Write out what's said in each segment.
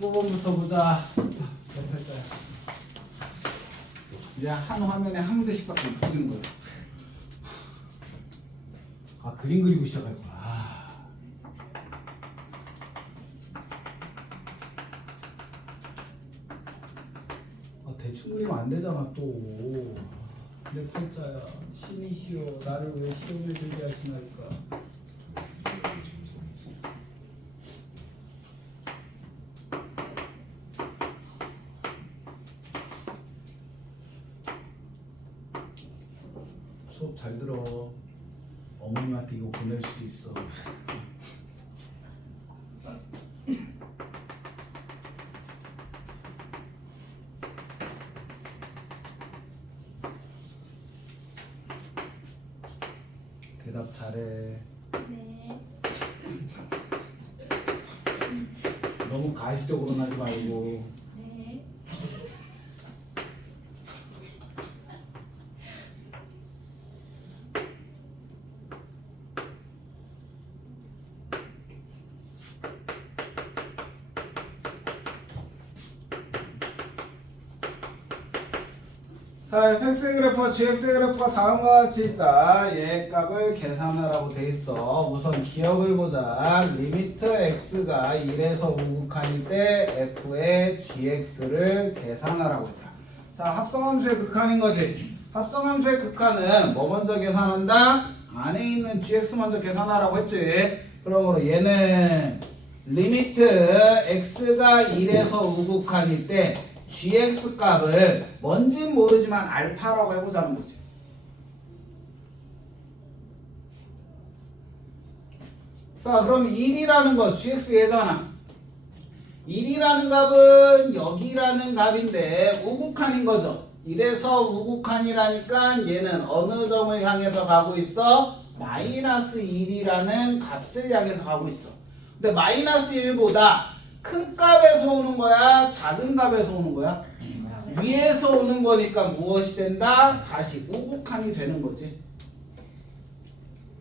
15번부터 보자. 몇 글자야? 이제 한 화면에 한 대씩밖에 못 그리는 거야. 아, 그림 그리고 시작할 거야. 대충 그리면 안 되잖아 또. 몇 글자야? 신이시여 나를 왜 시험에 들게 하시나이까. 수업 잘 들어. 어머님한테 이거 보낼 수도 있어. 대답 잘해. 네. 너무 가식적으로 하지 말고. 네. 자, fx의 그래프와 gx의 그래프가 다음과 같이 있다. 얘 값을 계산하라고 돼 있어. 우선 기억을 보자. 리미트 x가 1에서 우극한일 때 f의 gx를 계산하라고 했다. 자, 합성함수의 극한인 거지. 합성함수의 극한은 뭐 먼저 계산한다? 안에 있는 gx 먼저 계산하라고 했지. 그러므로 얘는 리미트 x가 1에서 우극한일 때 gx 값을 뭔진 모르지만 알파라고 해보자는 거지. 자, 그럼 1이라는 거 gx 얘잖아. 1이라는 값은 여기라는 값인데 우극한인 거죠. 1에서 우극한이라니까 얘는 어느 점을 향해서 가고 있어? 마이너스 1이라는 값을 향해서 가고 있어. 근데 마이너스 1보다 큰 값에서 오는 거야? 작은 값에서 오는 거야? 위에서 오는 거니까 무엇이 된다? 다시 우극한이 되는 거지.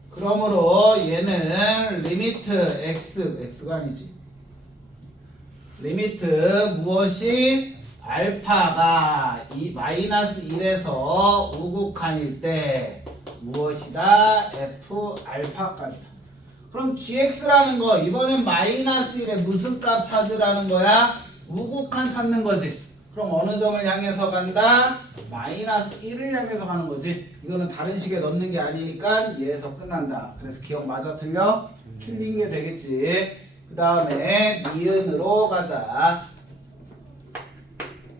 그러므로 얘는 리미트 x가 아니지. 리미트 무엇이? 알파가 마이너스 1에서 우극한일 때 무엇이다? f 알파값이다. 그럼 gx라는 거 이번엔 마이너스 1에 무슨 값 찾으라는 거야? 우극한 찾는 거지. 그럼 어느 점을 향해서 간다? 마이너스 1을 향해서 가는 거지. 이거는 다른 식에 넣는 게 아니니까 얘에서 끝난다. 그래서 기억 맞아 틀려? 틀린 게 되겠지. 그 다음에 니은으로 가자.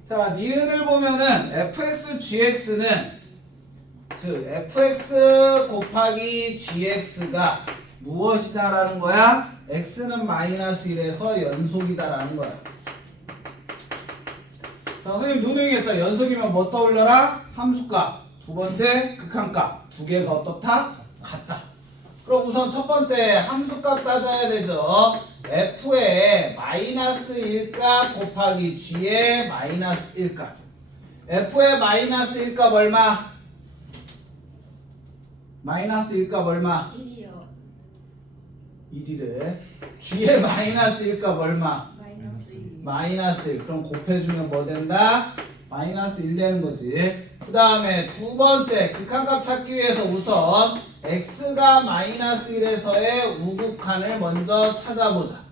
자, 니은을 보면은 fx, gx는 즉 fx 곱하기 gx가 무엇이다라는 거야? x는 마이너스 1에서 연속이다라는 거야. 자, 선생님 누누이 했잖아. 연속이면 뭐 떠올려라? 함수값. 두 번째 극한값. 두 개가 어떻다? 같다. 그럼 우선 첫 번째 함수값 따져야 되죠. f의 마이너스 1값 곱하기 g의 마이너스 1값. f의 마이너스 1값 얼마? 마이너스 1값 얼마? 1이요. 1이래. g의 마이너스 1값 얼마? 마이너스 1. 마이너스 1. 그럼 곱해주면 뭐 된다? 마이너스 1 되는 거지. 그 다음에 두 번째 극한값 찾기 위해서 우선 x가 마이너스 1에서의 우극한을 먼저 찾아보자.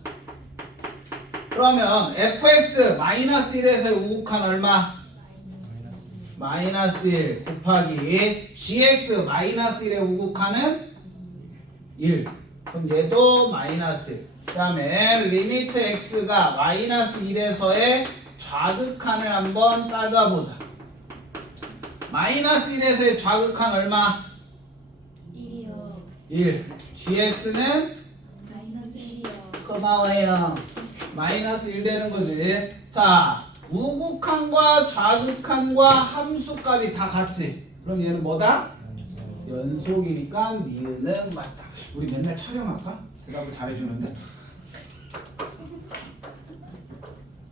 그러면 fx 마이너스 1에서의 우극한 얼마? 마이너스 1 곱하기 gx 마이너스 1의 우극한은 1. 그럼 얘도 마이너스 1. 그 다음에 리미트 x가 마이너스 1에서의 좌극한을 한번 따져보자. 마이너스 1에서의 좌극한 얼마? 1이요. 1. gx는? 마이너스 1이요. 고마워요. 마이너스 1 되는 거지. 자, 우극한과 좌극한과 함수값이 다 같지. 그럼 얘는 뭐다? 연속이니까 니은은 맞다. 우리 맨날 촬영할까? 대답을 잘해주는데.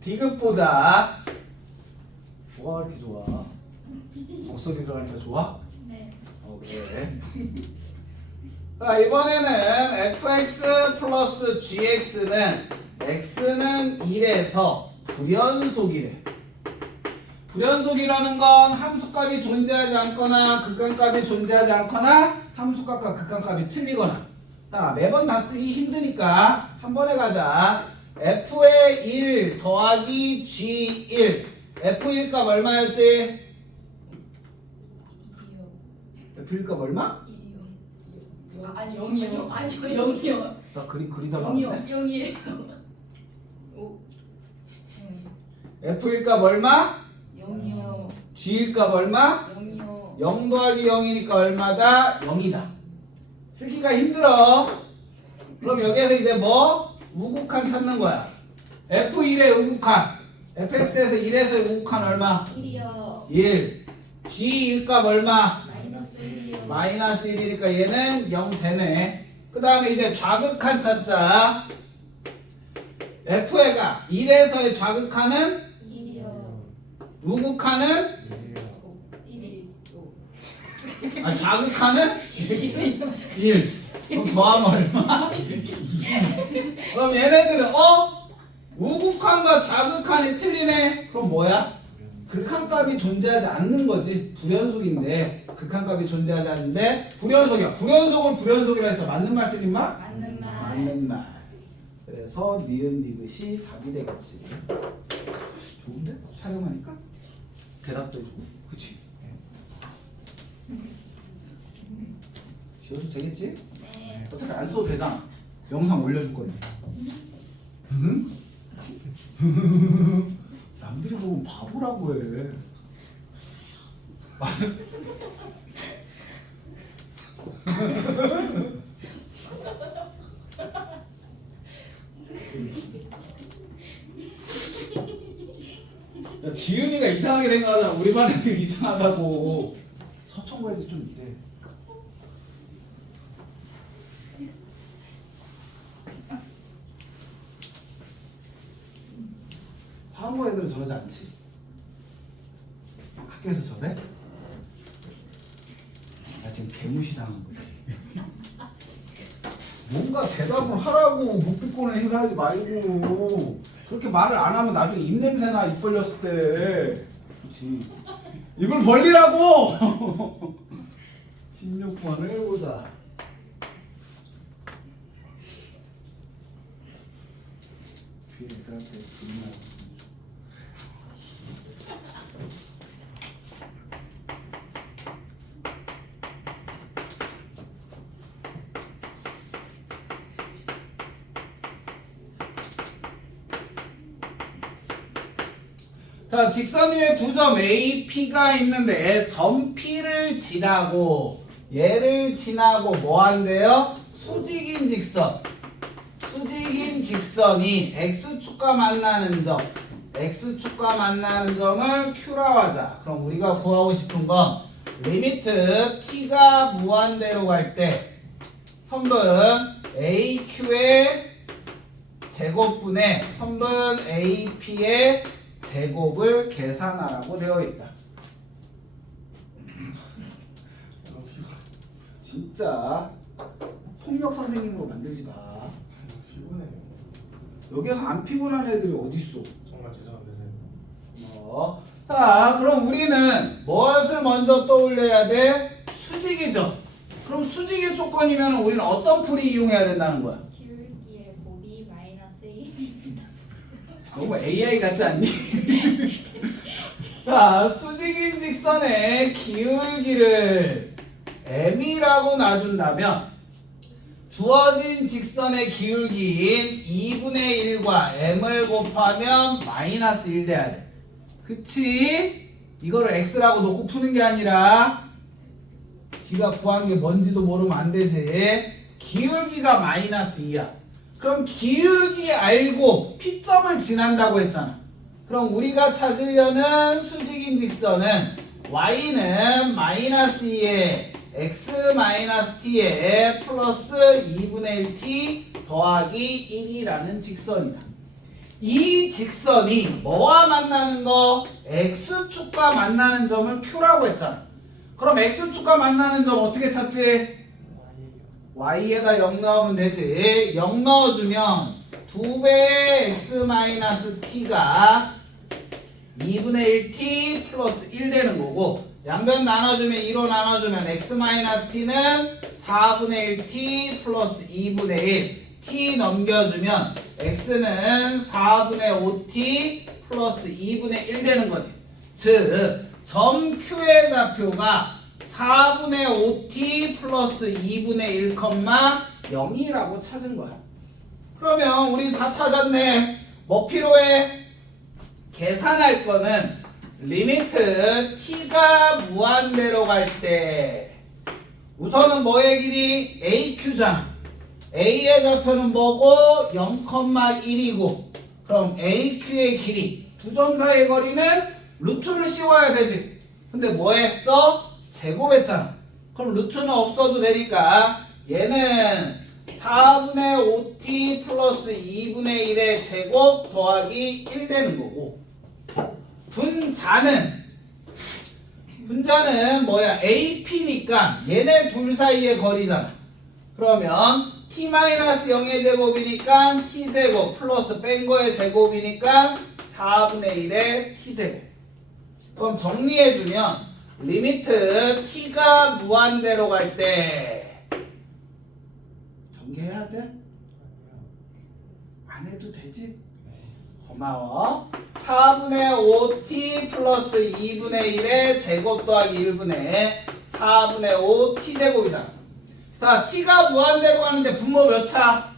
디귿 보자. 뭐가 이렇게 좋아? 목소리 들어가니까 좋아? 네. 그래. 자, 이번에는 fx 플러스 gx는 x는 1에서 불연속이래. 불연속이라는 건 함수값이 존재하지 않거나 극한값이 존재하지 않거나 함수값과 극한값이 틀리거나. 자, 매번 다 쓰기 힘드니까 한 번에 가자. f의 1 더하기 g1. f1 값 얼마였지? 2요. f1 값 얼마? 1이요. 아니 0이요. 아니요 0이요. 나 그림 그리다가 0이요. 0이에요. 오. f1 값 얼마? 0이요. g1 값 얼마? 0이요. 0 더하기 0이니까 얼마다? 0이다. 쓰기가 힘들어. 그럼 여기에서 이제 뭐? 우극한 찾는 거야. f1의 우극한. fx에서 1에서 우극한 얼마? 1이요. 1. g1 값 얼마? 마이너스 1이요. 마이너스 1이니까 얘는 0 되네. 그 다음에 이제 좌극한 찾자. f가 1에서의 좌극한은 1이요. 우극한은 1이. 아 좌극한은 1. 그럼 더하면 얼마? 그럼 얘네들은 우극한과 좌극한이 틀리네. 그럼 뭐야? 극한값이 존재하지 않는 거지. 불연속인데 극한값이 존재하지 않는데 불연속이야. 불연속을 불연속이라 해서 맞는 말 틀린 말? 맞는 말. 맞는 말. 그래서 니은 디귿이 답이 되겠지. 좋은데? 촬영하니까? 대답도 해주고. 그치? 지워도 되겠지? 네. 어차피 안 써도 되잖아. 영상 올려줄 거니까. 응? 남들이 보면 바보라고 해. 맞아. 야, 지윤이가 이상하게 생각하잖아. 우리 반 애들 이상하다고. 서천고 애들 좀 이래. 한국 애들은 저러지 않지. 학교에서 저래? 나 지금 개무시당한 거지. 뭔가 대답을 하라고 묵비권을 행사하지 말고 그렇게 말을 안 하면 나중에 입냄새나 입 벌렸을 때 그치 입을 벌리라고. 16번을 보자. 뒤에 애들한테 존나 자, 직선 위에 두 점 A, P가 있는데 점 P를 지나고 얘를 지나고 뭐 한대요? 수직인 직선. 수직인 직선이 X축과 만나는 점, X축과 만나는 점을 Q라고 하자. 그럼 우리가 구하고 싶은 건 리미트 T가 무한대로 갈 때 선분 AQ의 제곱분의 선분 AP의 제곱을 계산하라고 되어 있다. 진짜 폭력 선생님으로 만들지 마. 피곤해요. 여기서 안 피곤한 애들이 어딨어? 정말 죄송한데 자, 그럼 우리는 무엇을 먼저 떠올려야 돼? 수직이죠. 그럼 수직의 조건이면 우리는 어떤 풀이 이용해야 된다는 거야? 기울기의 곱이 마이너스 1. 너무 AI 같지 않니? 자, 수직인 직선의 기울기를 m이라고 놔준다면 주어진 직선의 기울기인 2분의 1과 m을 곱하면 마이너스 1 돼야 돼. 그치? 이거를 x라고 놓고 푸는 게 아니라 지가 구한 게 뭔지도 모르면 안 되지. 기울기가 마이너스 2야. 그럼 기울기 알고 P점을 지난다고 했잖아. 그럼 우리가 찾으려는 수직인 직선은 y는 마이너스 2에 x 마이너스 t에 플러스 2분의 1t 더하기 1이라는 직선이다. 이 직선이 뭐와 만나는 거? x축과 만나는 점을 q라고 했잖아. 그럼 x축과 만나는 점 어떻게 찾지? y에다 0 넣으면 되지. 0 넣어주면 2배의 x-t가 2분의 1t 플러스 1 되는 거고 양변 나눠주면 2로 나눠주면 x-t는 4분의 1t 플러스 2분의 1 t 넘겨주면 x는 4분의 5t 플러스 2분의 1 되는 거지. 즉 점 Q의 좌표가 4분의 5t 플러스 2분의 1,0이라고 찾은 거야. 그러면 우리 다 찾았네. 뭐 필요해? 계산할 거는 리미트 t가 무한대로 갈 때 우선은 뭐의 길이? AQ잖아. A의 좌표는 뭐고? 0,1이고 그럼 AQ의 길이 두 점 사이의 거리는 루트를 씌워야 되지. 근데 뭐 했어? 제곱했잖아. 그럼 루트는 없어도 되니까 얘는 4분의 5t 플러스 2분의 1의 제곱 더하기 1 되는 거고 분자는 뭐야? AP니까 얘네 둘 사이의 거리잖아. 그러면 t-0의 제곱이니까 t제곱 플러스 뺀 거의 제곱이니까 4분의 1의 t제곱. 그럼 정리해주면 리미트 t가 무한대로 갈 때 전개해야 돼? 안 해도 되지? 고마워. 4분의 5t 플러스 2분의 1의 제곱 더하기 1분의 4분의 5 t제곱이잖아. 자, t가 무한대로 가는데 분모 몇 차?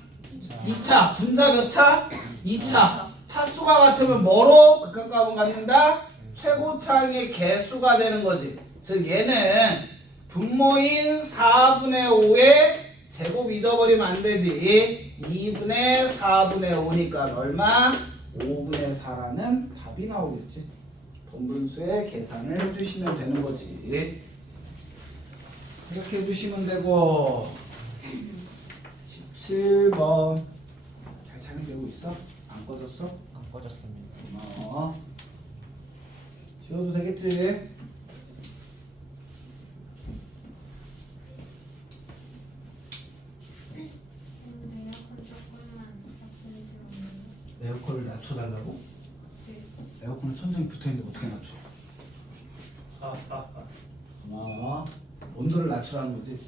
2차. 분자 몇 차? 2차. 차수가 같으면 뭐로 극한값은 갖는다? 최고차항의 개수가 되는 거지. 즉 얘는 분모인 4분의 5의 제곱 잊어버리면 안 되지. 2분의 4분의 5니까 얼마? 5분의 4라는 답이 나오겠지. 본분수의 계산을 해주시면 되는 거지. 이렇게 해주시면 되고 17번 잘 촬영되고 있어? 안 꺼졌어? 안 꺼졌습니다. 고마워. 지워도 되겠지? 에어컨을 낮춰달라고? 에어컨은 천장에 붙어있는데 어떻게 낮춰? 고마워. 온도를 낮추라는 거지?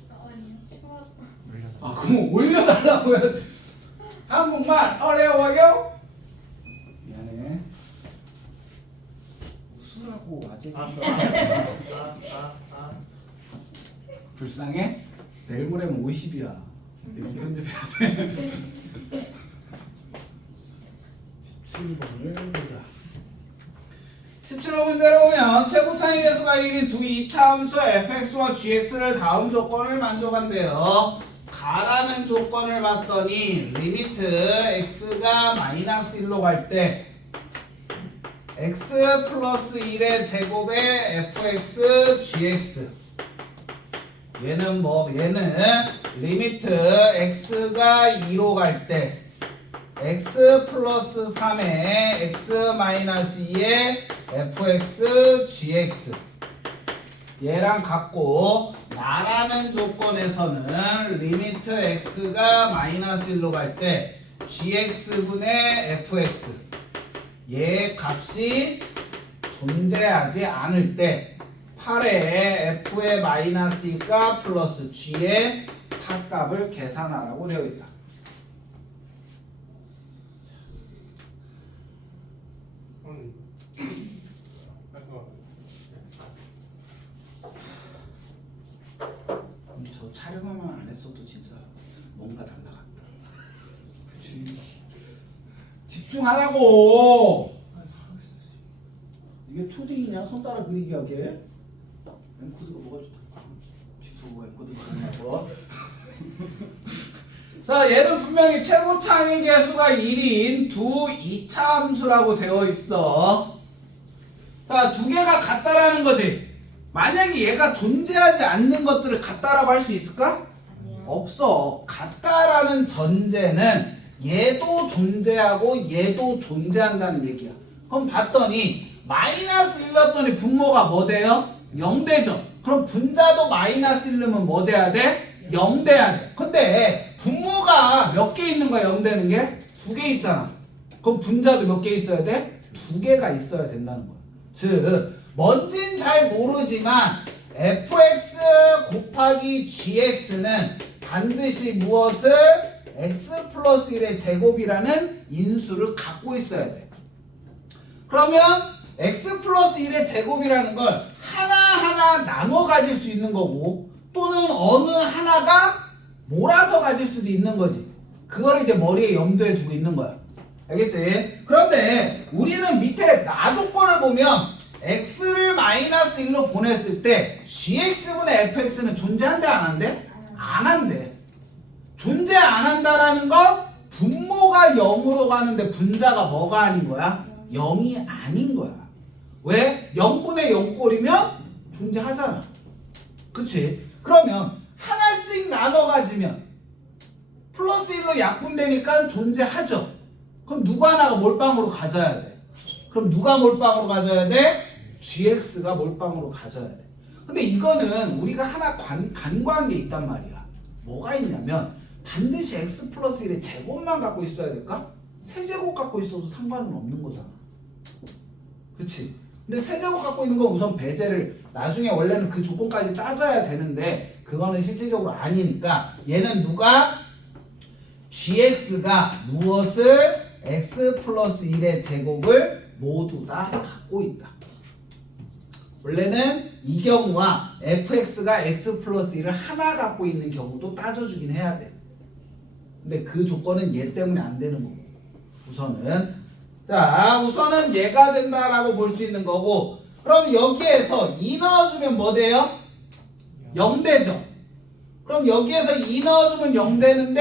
아 그럼 올려달라고 해. 한국말 어려워요? 미안해. 웃으라고 아직 불쌍해? 내일 모레면 50이야. 내일 편집해야 돼. 17번을 보자. 17번 문제로 보면 최고차이 계수가 1인 두 2차 함수 fx와 gx를 다음 조건을 만족한대요. 가라는 조건을 봤더니 리미트 x가 마이너스 1로 갈 때 x 플러스 1의 제곱에 fx gx 얘는 리미트 x가 2로 갈 때 x 플러스 3의 x 마이너스 2의 fx gx 얘랑 같고 나라는 조건에서는 리미트 x가 마이너스 1로 갈 때 gx분의 fx 얘 값이 존재하지 않을 때 8의 f의 마이너스 2값 플러스 g의 4값을 계산하라고 되어 있다. 저 촬영만 안 했어도 진짜 뭔가 날라갔다. 그치? 집중하라고. 이게 2D냐? 손가락 그리기 하게? 엔코드가 뭐가 좋다. 지도 엔코드가 좋냐고. 자, 얘는 분명히 최고차항의 개수가 1인 두 2차 함수라고 되어 있어. 자, 두 개가 같다라는 거지. 만약에 얘가 존재하지 않는 것들을 같다라고 할 수 있을까? 없어. 같다라는 전제는 얘도 존재하고 얘도 존재한다는 얘기야. 그럼 봤더니 마이너스 1넣었더니 분모가 뭐 돼요? 0 되죠. 그럼 분자도 마이너스 1넣으면 뭐 돼야 돼? 0 돼야 돼. 근데 분모가 몇 개 있는 거야? 0 되는 게? 두 개 있잖아. 그럼 분자도 몇 개 있어야 돼? 두 개가 있어야 된다는 거야. 즉 뭔진 잘 모르지만 fx 곱하기 gx는 반드시 무엇을 x 플러스 1의 제곱이라는 인수를 갖고 있어야 돼. 그러면 x 플러스 1의 제곱이라는 걸 하나하나 나눠 가질 수 있는 거고 또는 어느 하나가 몰아서 가질 수도 있는 거지. 그거를 이제 머리에 염두에 두고 있는 거야. 알겠지? 그런데 우리는 밑에 나 조건을 보면 x를 마이너스 1로 보냈을 때 gx분의 fx는 존재한대 안 한대? 안 한대. 존재 안 한다라는 건 분모가 0으로 가는데 분자가 뭐가 아닌 거야? 0이 아닌 거야. 왜? 0분의 0꼴이면 존재하잖아. 그치? 그러면 하나씩 나눠 가지면 플러스 1로 약분되니까 존재하죠. 그럼 누구 하나가 몰빵으로 가져야 돼. 그럼 누가 몰빵으로 가져야 돼? gx가 몰빵으로 가져야 돼. 근데 이거는 우리가 하나 간과한 게 있단 말이야. 뭐가 있냐면 반드시 x 플러스 1의 제곱만 갖고 있어야 될까? 세제곱 갖고 있어도 상관은 없는 거잖아. 그치? 근데 세제곱 갖고 있는 건 우선 배제를 나중에 원래는 그 조건까지 따져야 되는데 그거는 실질적으로 아니니까 얘는 누가? gx가 무엇을? x 플러스 1의 제곱을 모두 다 갖고 있다. 원래는 이 경우와 fx가 x 플러스 1을 하나 갖고 있는 경우도 따져주긴 해야 돼. 근데 그 조건은 얘 때문에 안 되는 거고 우선은 얘가 된다라고 볼 수 있는 거고 그럼 여기에서 2 넣어주면 뭐 돼요? 0 되죠. 그럼 여기에서 2 넣어주면 0 되는데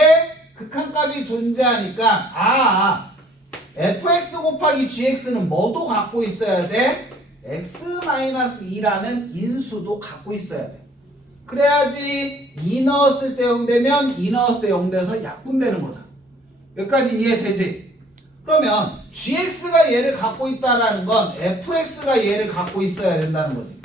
극한값이 존재하니까 fx 곱하기 gx는 뭐도 갖고 있어야 돼? x-2라는 인수도 갖고 있어야 돼. 그래야지 2 넣었을 때 0 되면 2 넣었을 때 0 돼서 약분되는 거잖아. 여기까지 이해되지? 그러면 gx가 얘를 갖고 있다라는 건 fx가 얘를 갖고 있어야 된다는 거지.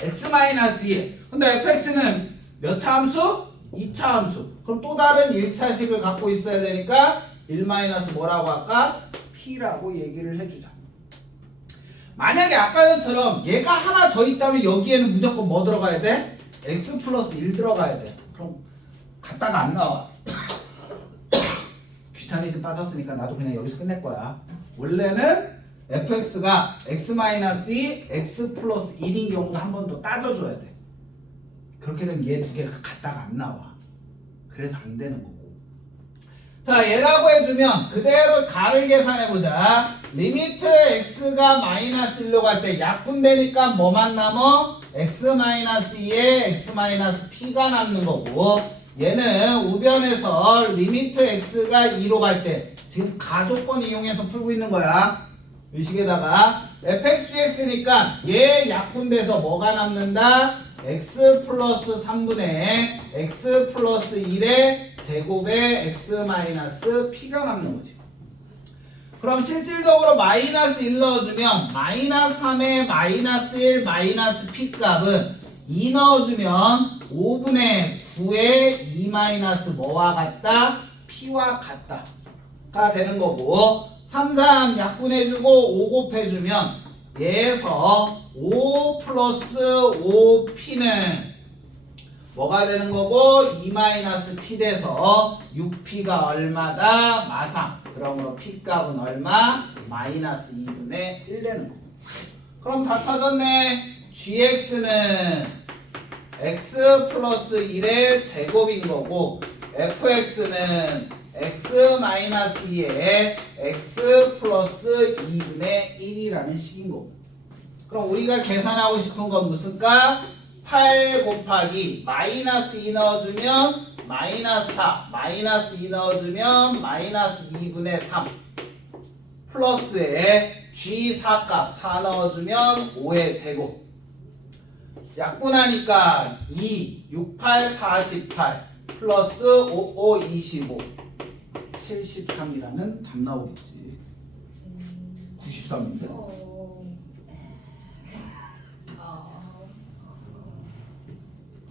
x-1. 근데 fx는 몇 차 함수? 2차 함수. 그럼 또 다른 1차식을 갖고 있어야 되니까 1 마이너스 뭐라고 할까? p라고 얘기를 해주자. 만약에 아까 전처럼 얘가 하나 더 있다면 여기에는 무조건 뭐 들어가야 돼? x 플러스 1 들어가야 돼. 그럼 갔다가 안 나와. 귀차니즘 빠졌으니까 나도 그냥 여기서 끝낼 거야. 원래는 fx가 x-2, x 플러스 1인 경우도 한 번 더 따져줘야 돼. 그렇게 되면 얘 두 개가 갔다가 안 나와. 그래서 안 되는 거고. 자, 얘라고 해주면 그대로 가를 계산해보자. 리미트 x가 마이너스 1로 갈 때 약분되니까 뭐만 남어? x-2에 x-p가 남는 거고 얘는 우변에서 리미트 x가 2로 갈 때 지금 가조건 이용해서 풀고 있는 거야. 의식에다가 fx-gx니까 얘 약분돼서 뭐가 남는다? x 플러스 3분의 x 플러스 1의 제곱에 x-p가 남는 거지. 그럼 실질적으로 마이너스 1 넣어주면 마이너스 3의 마이너스 1 마이너스 p 값은 2 넣어주면 5분의 9의 2 마이너스 뭐와 같다? p와 같다가 되는 거고 3, 3 약분해주고 5 곱해주면 얘에서 5 플러스 5p는 뭐가 되는 거고 2 마이너스 p 돼서 6p가 얼마다? 마상. 그러므로 p 값은 얼마? 마이너스 2분의 1 되는 거고. 그럼 다 찾았네. gx는 x 플러스 1의 제곱인 거고 fx는 x-2에 x 플러스 2분의 1이라는 식인 거고. 그럼 우리가 계산하고 싶은 건 무슨 값? 8 곱하기 마이너스 2 넣어주면 마이너스 4 마이너스 2 넣어주면 마이너스 2분의 3 플러스에 g4 값 4 넣어주면 5의 제곱 약분하니까 2, 6, 8, 48 플러스 5, 5, 25 73이라는 답 나오겠지. 93인데?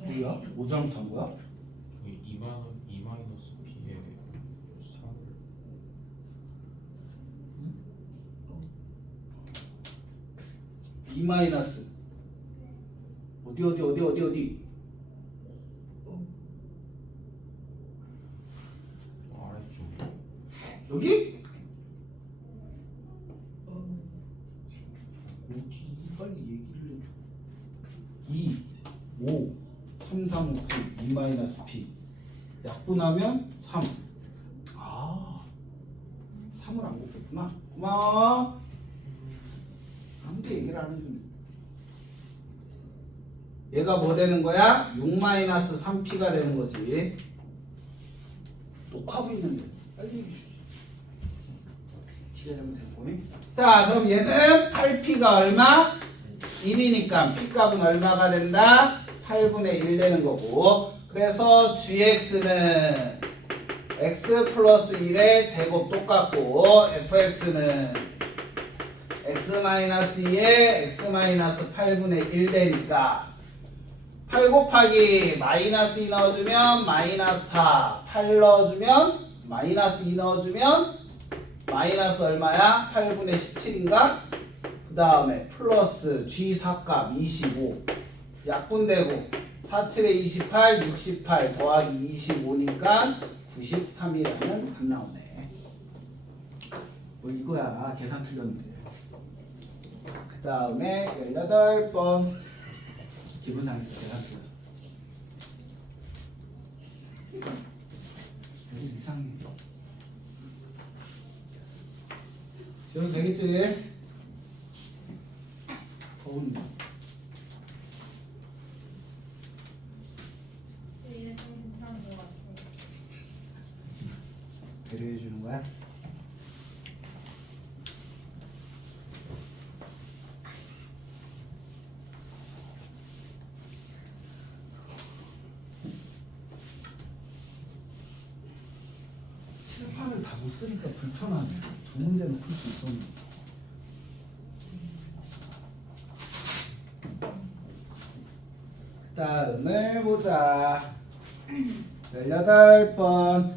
뭐야? 뭐 잘못한 거야? 2 마이너스 B에 3을 B 마이너스 어디 아래쪽. 여기? 어디 빨리 얘기를 해줘. 2, 5, 3, 3, 5, 9, 2 마이너스 B 약분하면 3. 아 3을 안 곱했구나. 고마워. 아무도 얘기를 안 해주네. 얘가 뭐 되는 거야? 6 마이너스 3P가 되는 거지. 녹화하고 있는데 빨리 얘기해 주지. 지가 잘못했고. 자 그럼 얘는 8P가 얼마? 1이니까 P값은 얼마가 된다? 8분의 1 되는 거고. 그래서 GX는 X 플러스 1의 제곱 똑같고 FX는 X 마이너스 2에 X 마이너스 8분의 1 되니까 8 곱하기 마이너스 2 넣어주면 마이너스 4, 8 넣어주면 마이너스 2 넣어주면 마이너스 얼마야? 8분의 17인가? 그 다음에 플러스 G4값 25 약분되고 4, 7에 28, 68 더하기 25니까 93이라는 답 나오네. 뭐 이거야 계산 틀렸는데. 그 다음에 18번 기분상에서 계산 틀렸어. 되게 이상해. 지금 되겠지? 더운데. 이게 좀 괜찮은 것 같아. 배려해 주는 거야? 칠판을 다 못 쓰니까 불편하네. 두 문제는 풀 수 있었는데. 다음을 보자. 18번.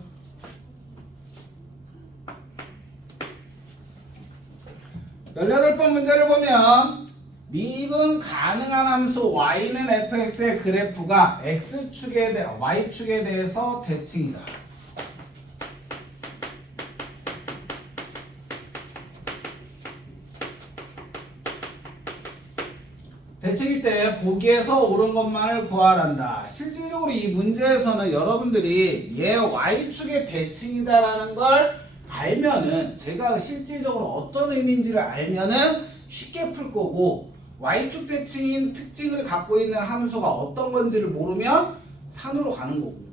18번 문제를 보면 미분 가능한 함수 y는 fx의 그래프가 x축에 대해 y축에 대해서 대칭이다. 대칭일 때 보기에서 옳은 것만을 구하란다. 실질적으로 이 문제에서는 여러분들이 얘 y축의 대칭이다라는 걸 알면은 제가 실질적으로 어떤 의미인지를 알면은 쉽게 풀 거고 y축 대칭인 특징을 갖고 있는 함수가 어떤 건지를 모르면 산으로 가는 거고.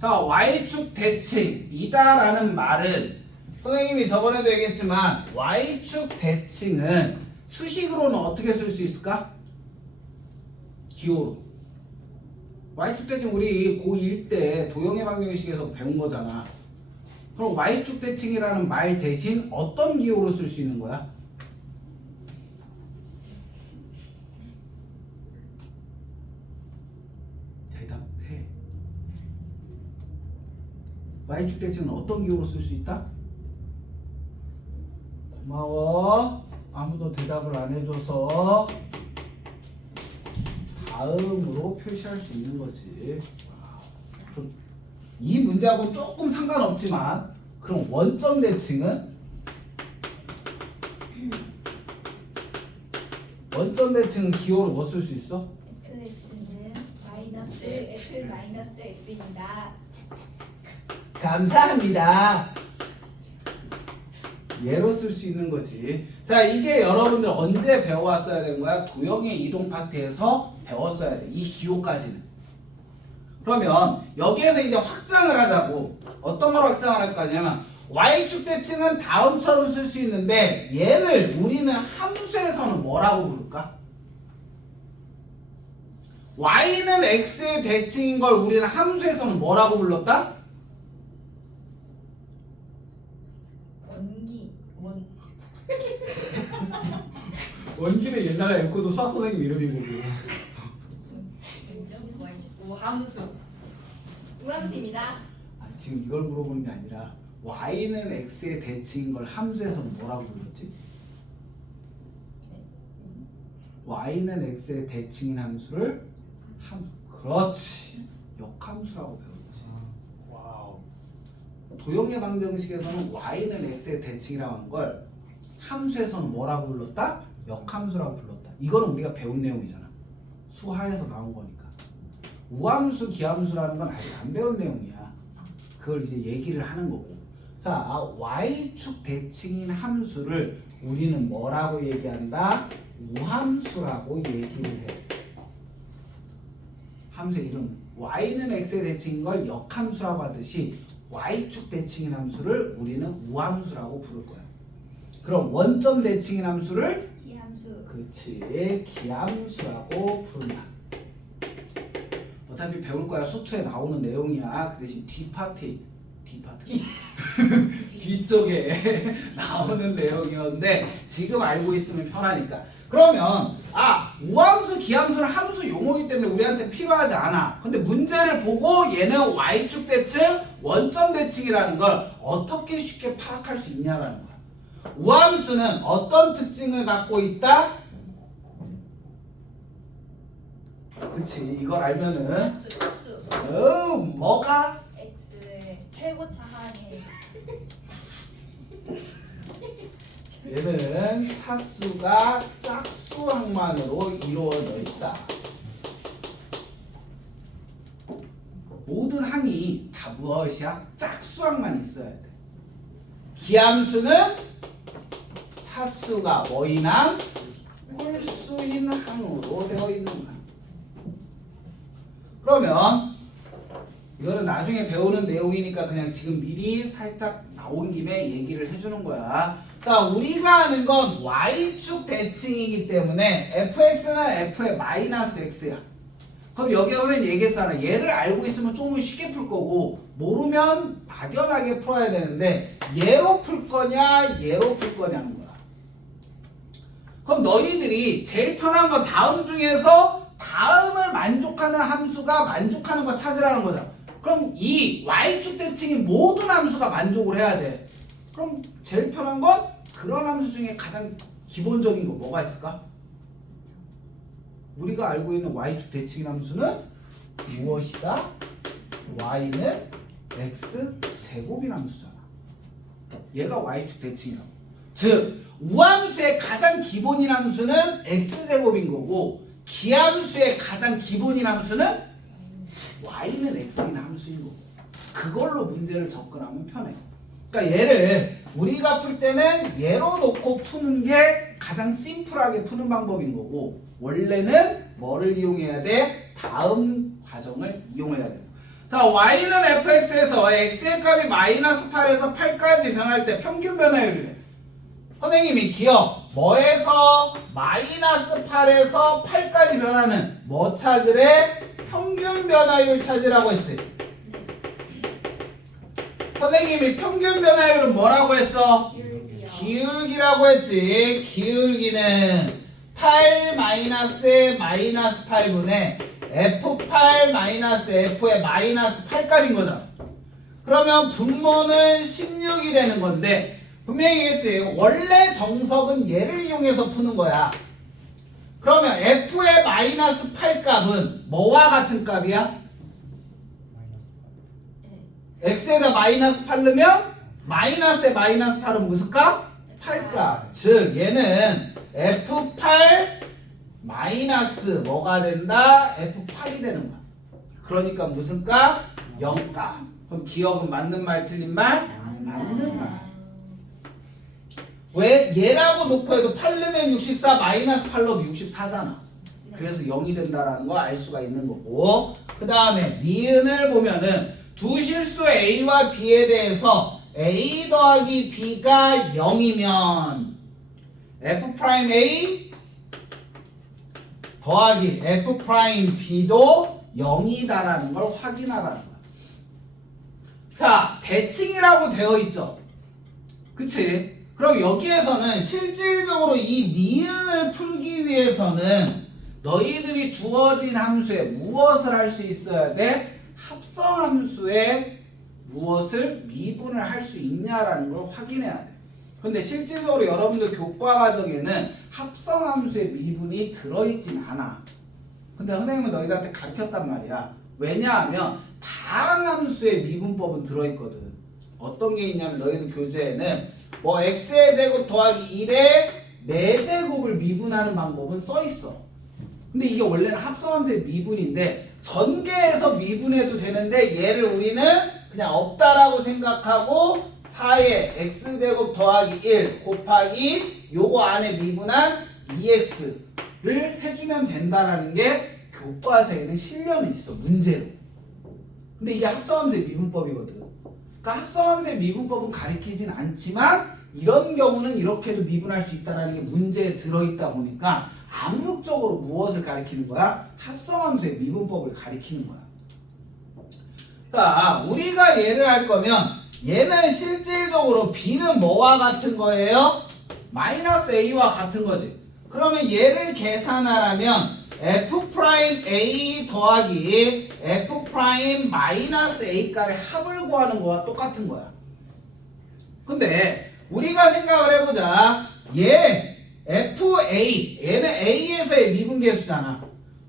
자, y축 대칭이다라는 말은 선생님이 저번에도 얘기했지만 y축 대칭은 수식으로는 어떻게 쓸 수 있을까? 기호로. y축 대칭 우리 고1 때 도형의 방정식에서 배운 거잖아. 그럼 y축 대칭이라는 말 대신 어떤 기호로 쓸 수 있는 거야? 대답해. y축 대칭은 어떤 기호로 쓸 수 있다? 고마워. 아무도 대답을 안 해줘서 다음으로 표시할 수 있는 거지. 그럼 이 문제하고는 조금 상관없지만 그럼 원점 대칭은? 원점 대칭은 기호로 뭐 쓸 수 있어? fx는 마이너스 f 마이너스 x입니다. 감사합니다. 얘로 쓸 수 있는 거지. 자, 이게 여러분들 언제 배워왔어야 되는 거야? 도형의 이동 파트에서 배웠어야 돼. 이 기호까지는. 그러면 여기에서 이제 확장을 하자고. 어떤 걸 확장을 할 거냐면 y축 대칭은 다음처럼 쓸 수 있는데 얘를 우리는 함수에서는 뭐라고 부를까? y는 x의 대칭인 걸 우리는 함수에서는 뭐라고 불렀다? 원기는 옛날에 엠코도 수학 선생님 이름이고. 우함수. 우함수입니다. 아, 지금 이걸 물어보는 게 아니라 y는 x의 대칭인 걸 함수에서는 뭐라고 불렀지? y는 x의 대칭인 함수를 그렇지. 역함수라고 배웠지. 와우. 도형의 방정식에서는 y는 x의 대칭이라고 하는 걸 함수에서는 뭐라고 불렀다? 역함수라고 불렀다. 이거는 우리가 배운 내용이잖아. 수하에서 나온 거니까. 우함수, 기함수라는 건 아직 안 배운 내용이야. 그걸 이제 얘기를 하는 거고. 자, y축 대칭인 함수를 우리는 뭐라고 얘기한다? 우함수라고 얘기를 해. 함수의 이름. y는 x의 대칭인 걸 역함수라고 하듯이 y축 대칭인 함수를 우리는 우함수라고 부를 거야. 그럼 원점 대칭인 함수를 기함수. 그렇지, 기함수라고 부른다. 어차피 배울 거야. 수투에 나오는 내용이야. 그 대신 뒷파트 뒤쪽에 나오는 내용이었는데 지금 알고 있으면 편하니까. 그러면 우함수, 기함수는 함수 용어이기 때문에 우리한테 필요하지 않아. 근데 문제를 보고 얘는 y축 대칭, 원점 대칭이라는 걸 어떻게 쉽게 파악할 수 있냐라는 거야. 우함수는 어떤 특징을 갖고 있다? 그치, 이걸 알면은 짝수. 뭐가? x의 최고차 항의. 얘는 차수가 짝수항만으로 이루어져 있다. 모든 항이 다 무엇이야? 짝수항만 있어야 돼. 기함수는 차수가 뭐인 항? 홀수인 항으로 되어 있는 거야. 그러면 이거는 나중에 배우는 내용이니까 그냥 지금 미리 살짝 나온 김에 얘기를 해주는 거야. 자, 우리가 아는 건 y축 대칭이기 때문에 fx는 f의 마이너스 x야. 그럼 여기 오면 얘기했잖아. 얘를 알고 있으면 조금 쉽게 풀 거고 모르면 막연하게 풀어야 되는데 얘로 풀 거냐 얘로 풀 거냐는 거야. 그럼 너희들이 제일 편한 건 다음 중에서 다음을 만족하는 함수가 만족하는 거 찾으라는 거잖아. 그럼 이 y축 대칭인 모든 함수가 만족을 해야 돼. 그럼 제일 편한 건 그런 함수 중에 가장 기본적인 거 뭐가 있을까? 우리가 알고 있는 y축 대칭인 함수는 무엇이다? y는 x제곱인 함수잖아. 얘가 y축 대칭이라고. 즉 우함수의 가장 기본인 함수는 x제곱인 거고 기함수의 가장 기본인 함수는 y는 x인 함수인 거고 그걸로 문제를 접근하면 편해. 그러니까 얘를 우리가 풀 때는 얘로 놓고 푸는 게 가장 심플하게 푸는 방법인 거고 원래는 뭐를 이용해야 돼? 다음 과정을 이용해야 돼. 자, y는 fx에서 x의 값이 마이너스 8에서 8까지 변할 때 평균 변화율이래. 선생님이 기억 뭐에서 마이너스 8에서 8까지 변하는 뭐 찾으래? 평균 변화율 찾으라고 했지. 선생님이 평균 변화율은 뭐라고 했어? 기울기요. 기울기라고 했지. 기울기는 8 마이너스의 마이너스 8분의 f8 마이너스 f의 마이너스 8값인 거잖아. 그러면 분모는 16이 되는 건데 분명히겠지. 원래 정석은 얘를 이용해서 푸는 거야. 그러면 f의 마이너스 8값은 뭐와 같은 값이야? x에다 마이너스 8 넣으면 마이너스에 마이너스 8은 무슨 값? 8값. 즉 얘는 f8 마이너스 뭐가 된다? f8이 되는 거야. 그러니까 무슨 값? 0값. 그럼 기억은 맞는 말 틀린 말? 맞는 말. 왜? 얘라고 놓고 해도 8 넣으면 64 마이너스 8 넣으면 64잖아. 그래서 0이 된다라는 거 알 수가 있는 거고 그 다음에 니은을 보면은 두 실수 A와 B에 대해서 A 더하기 B가 0이면 F'A 더하기 F'B도 0이다라는 걸 확인하라는 거야. 자, 대칭이라고 되어 있죠. 그치? 그럼 여기에서는 실질적으로 이 니은을 풀기 위해서는 너희들이 주어진 함수에 무엇을 할 수 있어야 돼? 합성함수에 무엇을 미분을 할 수 있냐라는 걸 확인해야 돼. 근데 실질적으로 여러분들 교과 과정에는 합성함수의 미분이 들어있진 않아. 근데 선생님은 너희들한테 가르쳤단 말이야. 왜냐하면 다항함수의 미분법은 들어있거든. 어떤 게 있냐면 너희들 교재에는 뭐 x의 제곱 더하기 1의 4제곱을 미분하는 방법은 써있어. 근데 이게 원래는 합성함수의 미분인데 전개해서 미분해도 되는데 얘를 우리는 그냥 없다라고 생각하고 4의 x제곱 더하기 1 곱하기 요거 안에 미분한 2x를 해주면 된다라는 게 교과서에는 실려는 있어, 문제로. 근데 이게 합성함수의 미분법이거든. 그러니까 합성함수의 미분법은 가리키진 않지만 이런 경우는 이렇게도 미분할 수 있다는 게 문제에 들어있다 보니까 암묵적으로 무엇을 가리키는 거야? 합성함수의 미분법을 가리키는 거야. 자, 우리가 얘를 할 거면 얘는 실질적으로 b는 뭐와 같은 거예요? 마이너스 a와 같은 거지. 그러면 얘를 계산하려면 f'A 더하기 f' 값의 합을 구하는 거와 똑같은 거야. 근데 우리가 생각을 해보자. 얘 fa, 얘는 a에서의 미분계수잖아.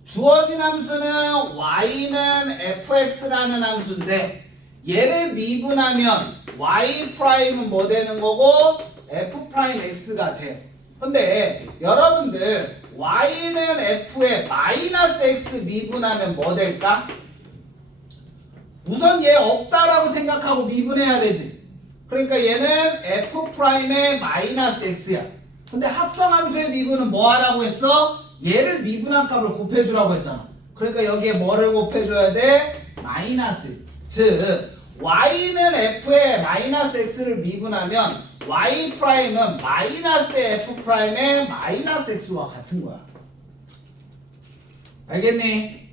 주어진 함수는 y는 fx라는 함수인데 얘를 미분하면 y'은 뭐 되는 거고 f'x가 돼. 근데 여러분들 y는 f에 마이너스 x 미분하면 뭐 될까? 우선 얘 없다라고 생각하고 미분해야 되지. 그러니까 얘는 f'의 마이너스 x야. 근데 합성함수의 미분은 뭐 하라고 했어? 얘를 미분한 값을 곱해주라고 했잖아. 그러니까 여기에 뭐를 곱해줘야 돼? 마이너스. 즉 y는 f에 마이너스 x를 미분하면 y'은 마이너스 f'의 마이너스 x와 같은 거야. 알겠니?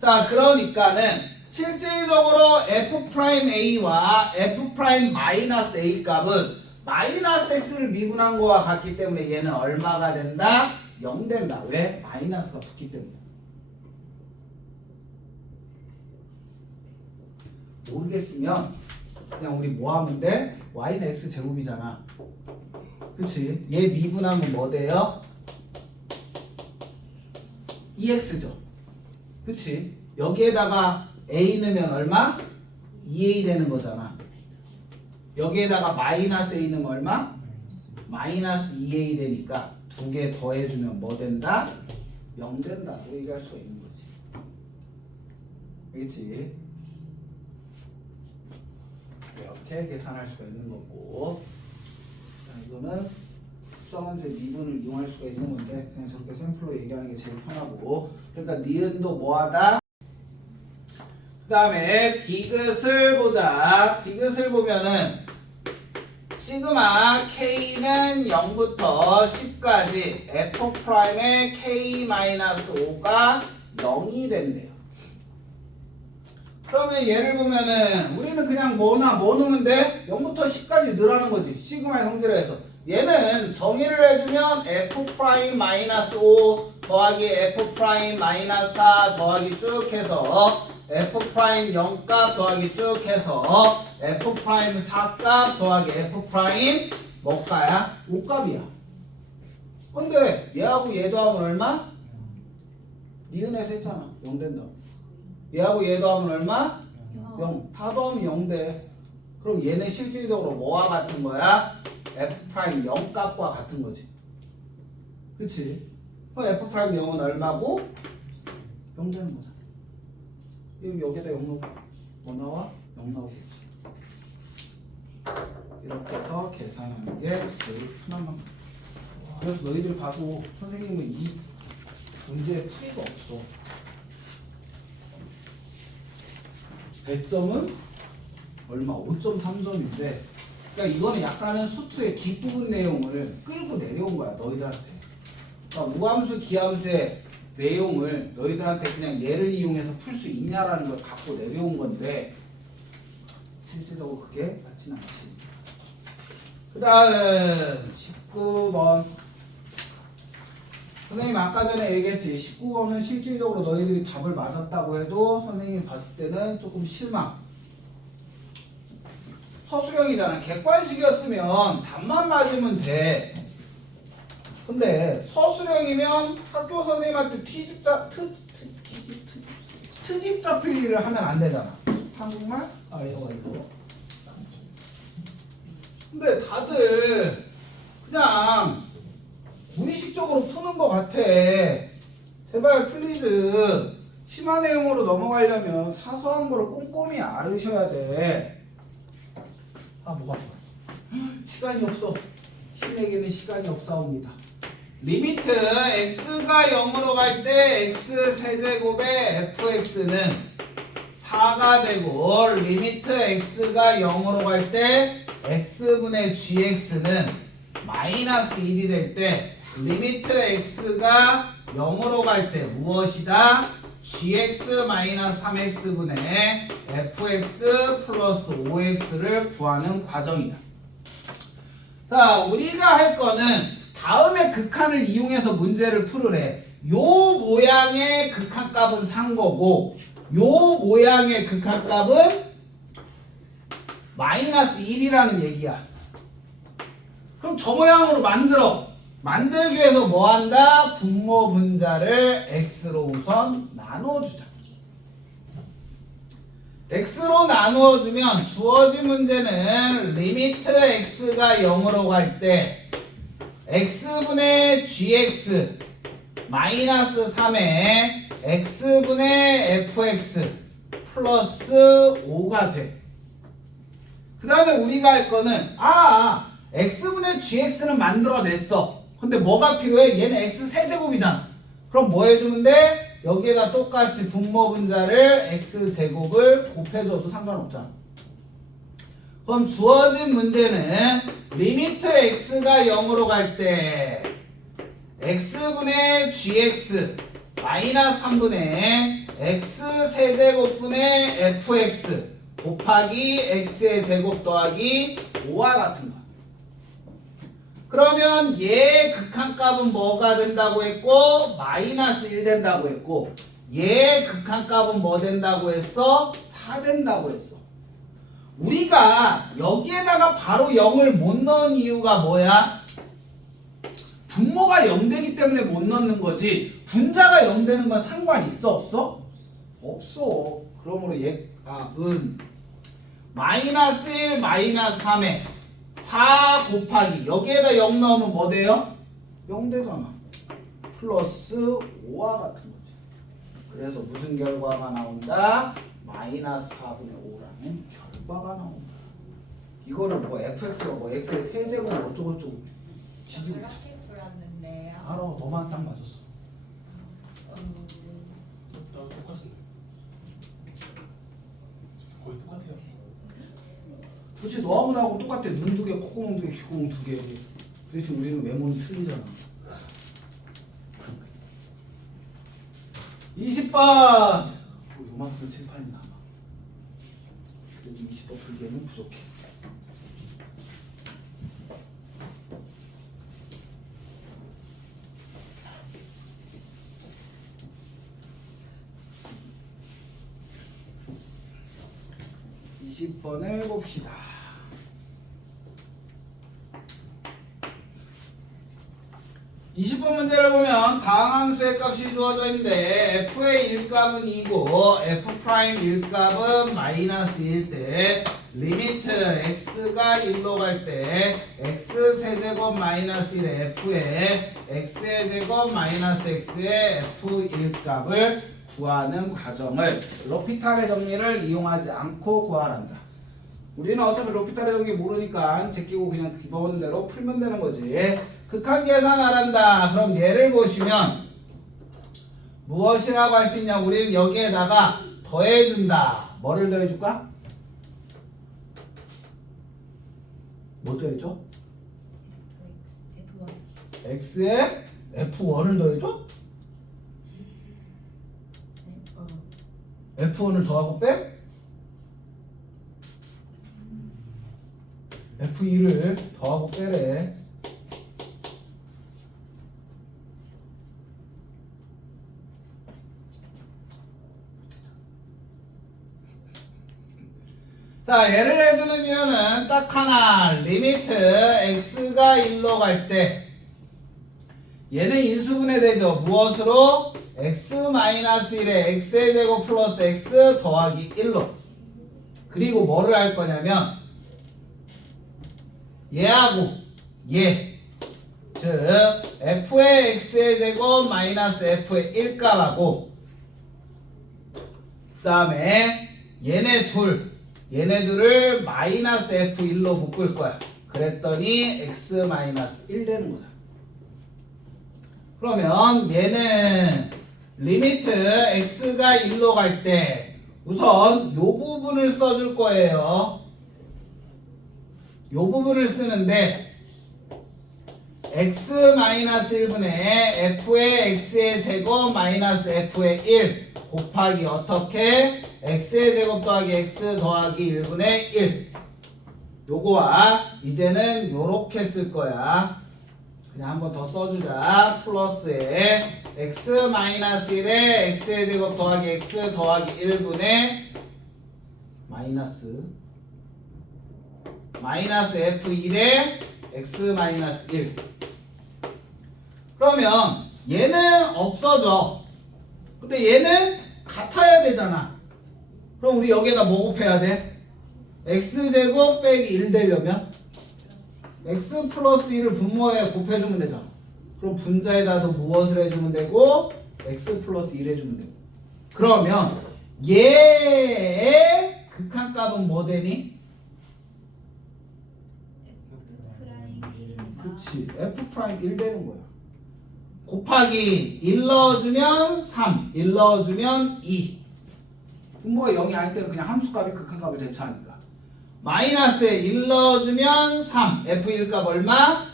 자, 그러니까는 실질적으로 f'a와 f'a 값은 마이너스 x를 미분한 거와 같기 때문에 얘는 얼마가 된다? 0 된다. 왜? 마이너스가 붙기 때문에. 모르겠으면 그냥 우리 뭐 하면 돼? y는 x 제곱이잖아. 그치? 얘 미분하면 뭐 돼요? 2x죠. 그치? 여기에다가 a 넣으면 얼마? 2a 되는 거잖아. 여기에다가 마이너스 a 넣으면 얼마? 마이너스 2a 되니까 두 개 더해주면 뭐 된다? 0 된다고 얘기할 수가 있는 거지. 알겠지? 이렇게 계산할 수가 있는 거고. 자, 이거는 합성함수의 미분을 이용할 수가 있는 건데 그냥 저렇게 샘플로 얘기하는 게 제일 편하고. 그러니까 니은도 뭐하다? 그 다음에 디귿을 보자. 디귿을 보면은 시그마 k는 0부터 10까지 f'의 k-5가 0이 된대요. 그러면 얘를 보면은 우리는 그냥 뭐 넣으면 돼? 0부터 10까지 넣으라는 거지. 시그마의 성질을 해서. 얘는 정의를 해주면 f'-5 더하기 f'-4 더하기 쭉 해서 f'0값 더하기 쭉 해서 f'4값 더하기 f' 뭐가야? 5값이야. 근데 얘하고 얘도 하면 얼마? 니은에서 했잖아. 0 된다. 얘하고 얘도 하면 얼마? 0. 다 더하면 0 돼. 그럼 얘는 실질적으로 뭐와 같은 거야? f'0 값과 같은 거지. 그치? 그럼 f'0은 얼마고? 0 되는 거잖아. 여기에다 0 넣고 뭐 나와? 0 나오겠지. 이렇게 해서 계산하는 게 제일 편한 방법. 그래서 너희들 봐도 선생님은 이 문제에 풀이가 없어. 배점은 얼마? 5.3점인데 그러니까 이거는 약간은 수투의 뒷부분 내용을 끌고 내려온 거야 너희들한테. 그러니까 우함수 기함수의 내용을 너희들한테 그냥 얘를 이용해서 풀 수 있냐라는 걸 갖고 내려온 건데 실질적으로 그게 맞진 않지. 그 다음 19번. 선생님 아까 전에 얘기했지. 19번은 실질적으로 너희들이 답을 맞았다고 해도 선생님이 봤을 때는 조금 실망. 서술형이잖아. 객관식이었으면 답만 맞으면 돼. 근데 서술형이면 학교 선생님한테 트집 잡힐 일을 하면 안 되잖아. 한국말? 아 이거. 근데 다들 그냥 무의식적으로 푸는 것 같아. 제발 플리즈. 심화 내용으로 넘어가려면 사소한 거를 꼼꼼히 알으셔야 돼. 아 뭐가 시간이 없어. 신에게는 시간이 없사옵니다. 리미트 x가 0으로 갈 때 x 세제곱의 fx는 4가 되고 리미트 x가 0으로 갈 때 x분의 gx는 마이너스 1이 될 때 리미트 x가 0으로 갈 때 무엇이다? gx 마이너스 3x분의 fx 플러스 5x를 구하는 과정이다. 자, 우리가 할 거는 다음에 극한을 이용해서 문제를 풀으래. 요 모양의 극한값은 산 거고 요 모양의 극한값은 마이너스 1이라는 얘기야. 그럼 저 모양으로 만들기 위해서 뭐 한다? 분모 분자를 x로 우선 나누어주자. x로 나누어주면 주어진 문제는 리미트 x가 0으로 갈 때 x분의 gx 마이너스 3에 x분의 fx 플러스 5가 돼. 그 다음에 우리가 할 거는 x분의 gx는 만들어냈어. 근데 뭐가 필요해? 얘는 x 세제곱이잖아. 그럼 뭐 해주면 돼? 여기에다 똑같이 분모 분자를 x제곱을 곱해줘도 상관없잖아. 그럼 주어진 문제는 리미트 x가 0으로 갈 때 x분의 gx 마이너스 3분의 x 세제곱분의 fx 곱하기 x의 제곱 더하기 5와 같은 거. 그러면 얘 극한값은 뭐가 된다고 했고 마이너스 1 된다고 했고 얘 극한값은 뭐 된다고 했어? 4 된다고 했어. 우리가 여기에다가 바로 0을 못 넣은 이유가 뭐야? 분모가 0 되기 때문에 못 넣는 거지 분자가 0 되는 건 상관 있어 없어? 없어. 그러므로 얘은 마이너스 1 마이너스 3에 4 곱하기 여기에다 0 넣으면 뭐 돼요? 0 되잖아. 플러스 5와 같은 거지. 그래서 무슨 결과가 나온다? 마이너스 4분의 5라는 결과가 나온다. 이거를 뭐 fx가 뭐 x의 세제곱 어쩌고저쩌고 지지고 있잖아. 그렇게 풀었는데요. 알아. 너만 딱 맞았어. 나도 똑같은데. 거의 똑같아요. 그렇지. 너하고 나하고 똑같아. 눈 두 개, 콧구멍 두 개, 귓구멍 두 개. 도대체 우리는 외모는 틀리잖아. 20번. 요만큼 칠판이 남아. 그래도 20번 풀기에는 부족해. (20번을) 봅시다. (20번) 문제를 보면 다음 함수의 값이 주어져 있는데 f의 일값은 2고 f' 일값은 마이너스 1일 때 리미트 x가 1로 갈 때 x 세제곱 마이너스 1의 f의 x의 제곱 마이너스 x의 f 일값을 구하는 과정을 로피탈의 정리를 이용하지 않고 구하란다. 우리는 어차피 로피탈의 정리 모르니까 제끼고 그냥 기본대로 풀면 되는 거지. 극한 계산하란다. 그럼 얘를 보시면 무엇이라고 할 수 있냐? 우리는 여기에다가 더해준다. 뭐를 더해줄까? 뭐 더해줘? F1. x에 f1을 더해줘? f1을 더하고 빼? f2를 더하고 빼래. 자, 자, 얘를 해주는 이유는 딱 하나. 리미트 x가 1로 갈 때 얘는 인수분해 되죠. 무엇으로? x-1에 x의 제곱 플러스 x 더하기 1로. 그리고 뭐를 할 거냐면 얘하고 얘, 즉 f의 x의 제곱 마이너스 f의 1값하고 그 다음에 얘네들을 마이너스 f1로 묶을 거야. 그랬더니 x 마이너스 1 되는 거잖아. 그러면 얘는 리미트 x가 1로 갈 때 우선 요 부분을 써줄 거예요. 요 부분을 쓰는데 x-1분의 f의 x의 제곱 마이너스 f의 1 곱하기 어떻게? x의 제곱 더하기 x 더하기 1분의 1 요거와 이제는 요렇게 쓸 거야. 그냥 한 번 더 써주자. 플러스에 x-1에 x의 제곱 더하기 x 더하기 1분의 마이너스 f1에 x-1 그러면 얘는 없어져. 근데 얘는 같아야 되잖아. 그럼 우리 여기에다 뭐 곱해야 돼? x제곱 빼기 1 되려면 x 플러스 1을 분모에 곱해주면 되잖아. 그럼 분자에다도 무엇을 해주면 되고 x 플러스 1 해주면 되고. 그러면 얘의 극한값은 뭐 되니? 그치, f 프라임 1 되는 거야. 곱하기 1 넣어주면 3, 1 넣어주면 2. 분모가 0이 아닐 때는 그냥 함수값이 극한값을 대처하니까. 마이너스에 1 넣어주면 3, f1값 얼마?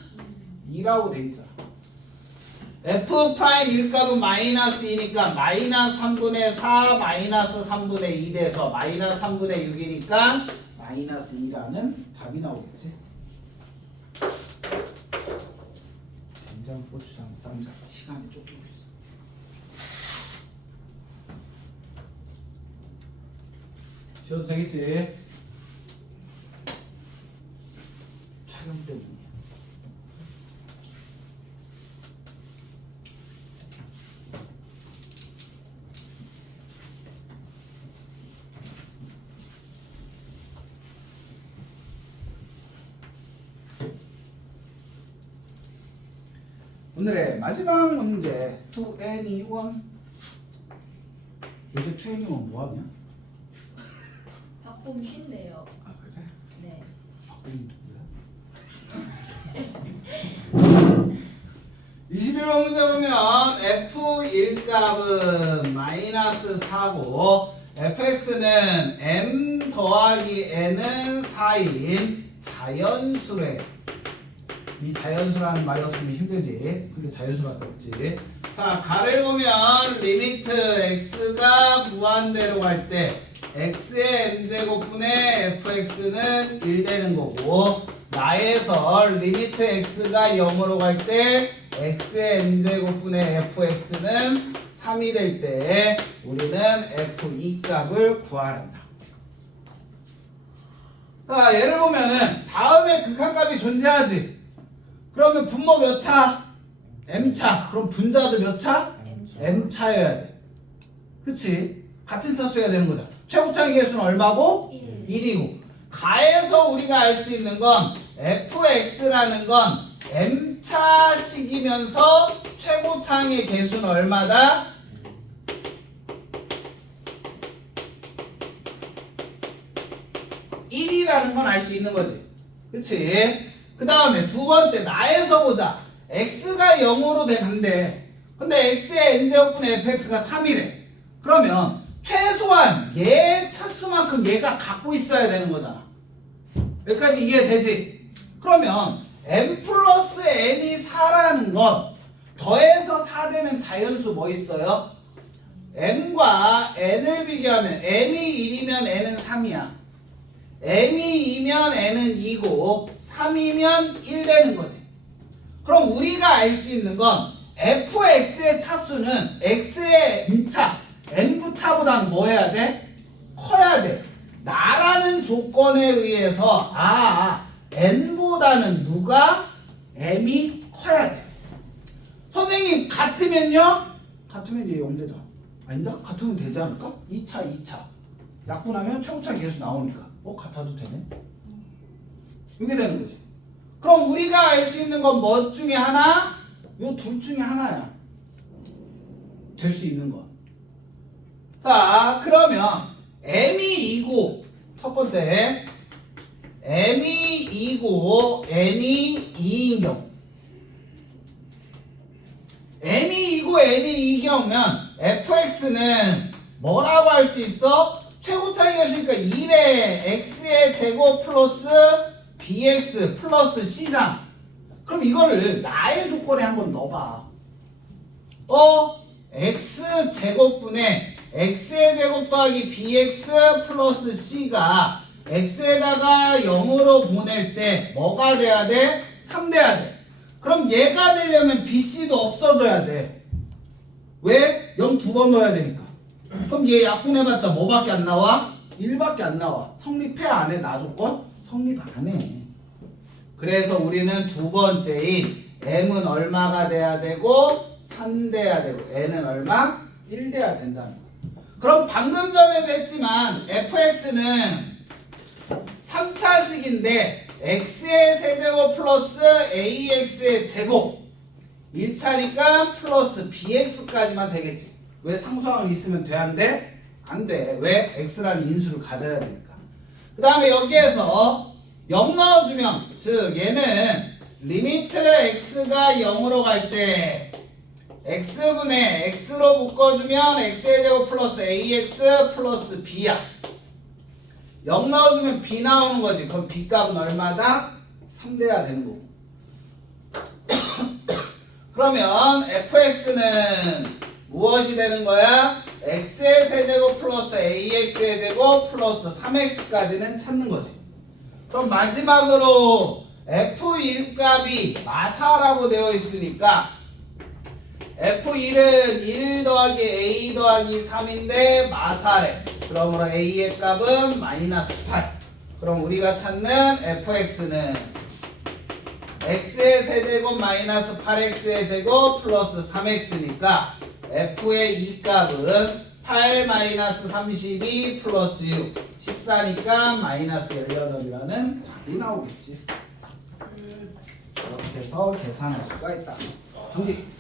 2라고 돼 있잖아. f 프라임 1값은 마이너스 2니까 마이너스 3분의 4 마이너스 3분의 2 돼서 마이너스 3분의 6이니까 마이너스 2라는 답이 나오겠지. 된장 고추장 쌈장 시간이 쫓기고 있어. 쉬어도 되겠지? 촬영 때문이야. 오늘의 마지막 문제 to anyone. 요새 to anyone 뭐하냐? 박봄 쉰대요. 아 그래? 네. 박봉이 누구야? 21번 문제 보면 f1 값은 마이너스 4고 fx는 m 더하기 n은 4인 자연수래. 이 자연수라는 말이 없으면 힘들지. 근데 자연수밖에 없지. 자, 가를 보면 리미트 x가 무한대로 갈 때 x의 m제곱분의 fx는 1 되는 거고 나에서 리미트 x가 0으로 갈 때 x의 m제곱분의 fx는 3이 될 때 우리는 f2 값을 구하란다. 자, 얘를 보면은 다음에 극한값이 존재하지. 그러면 분모 몇 차? m차. 그럼 분자도 몇 차? m차여야 돼. 그치? 같은 차수여야 되는 거다. 최고차의 개수는 얼마고? 1이고. 가에서 우리가 알 수 있는 건 fx라는 건 m차식이면서 최고차의 개수는 얼마다? 1이라는 건 알 수 있는 거지. 그치? 그 다음에 두 번째 나에서 보자. x가 0으로 되는데 근데 x의 n제곱분의 fx가 3이래. 그러면 최소한 얘 차수만큼 얘가 갖고 있어야 되는 거잖아. 여기까지 이해되지? 그러면 m 플러스 n이 4라는 건 더해서 4 되는 자연수 뭐 있어요? m과 n을 비교하면 m이 1이면 n은 3이야. m이 2면 n은 2고 3이면 1 되는 거지. 그럼 우리가 알 수 있는 건 fx의 차수는 x의 m차, n분차보다는 뭐 해야 돼? 커야 돼. 나라는 조건에 의해서 n보다는 누가 m이 커야 돼. 선생님 같으면요? 같으면 얘 0되죠. 아닌가? 같으면 되지 않을까? 2차 약분하면 최고차 계수 나오니까 같아도 되네. 이게 되는 거지. 그럼 우리가 알 수 있는 건 뭐 중에 하나? 요 둘 중에 하나야. 될 수 있는 거. 자, 그러면 m이 2고 첫 번째 m이 2고 n이 2인 경우, m이 2고 n이 2인 경우면 fx는 뭐라고 할 수 있어? 최고차이 계수니까 1의 x의 제곱 플러스 bx 플러스 c잖아. 그럼 이거를 나의 조건에 한번 넣어봐. x 제곱분의 x의 제곱 더하기 bx 플러스 c가 x에다가 0으로 보낼 때 뭐가 돼야 돼? 3 돼야 돼. 그럼 얘가 되려면 bc도 없어져야 돼. 왜? 0 두 번 넣어야 되니까. 그럼 얘 약분해봤자 뭐밖에 안 나와? 1밖에 안 나와. 성립해 안 해? 나 조건? 성립 안 해. 그래서 우리는 두 번째인 m은 얼마가 돼야 되고 3 돼야 되고 n은 얼마? 1 돼야 된다는 거야. 그럼 방금 전에도 했지만 fx는 3차식인데 x의 세제곱 플러스 ax의 제곱 1차니까 플러스 bx까지만 되겠지. 왜 상수항은 있으면 돼? 안 돼? 안 돼. 왜? x라는 인수를 가져야 되니까. 그 다음에 여기에서 0 넣어주면, 즉 얘는 리미트 x가 0으로 갈 때 x분의 x로 묶어주면 x의 제곱 플러스 ax 플러스 b야. 0 넣어주면 b 나오는 거지. 그럼 b 값은 얼마다? 3 돼야 되는 거고. 그러면 fx는 무엇이 되는 거야? x의 세제곱 플러스 ax의 제곱 플러스 3x까지는 찾는 거지. 그럼 마지막으로 f1 값이 마사라고 되어 있으니까 F1은 1 더하기 A 더하기 3인데 마사래. 그러므로 A의 값은 마이너스 8. 그럼 우리가 찾는 fx는 x의 세제곱 마이너스 8x의 제곱 플러스 3x니까 f의 이 값은 8 마이너스 32 플러스 6 14니까 마이너스 18이라는 답이 나오겠지. 이렇게 해서 계산할 수가 있다. 정지.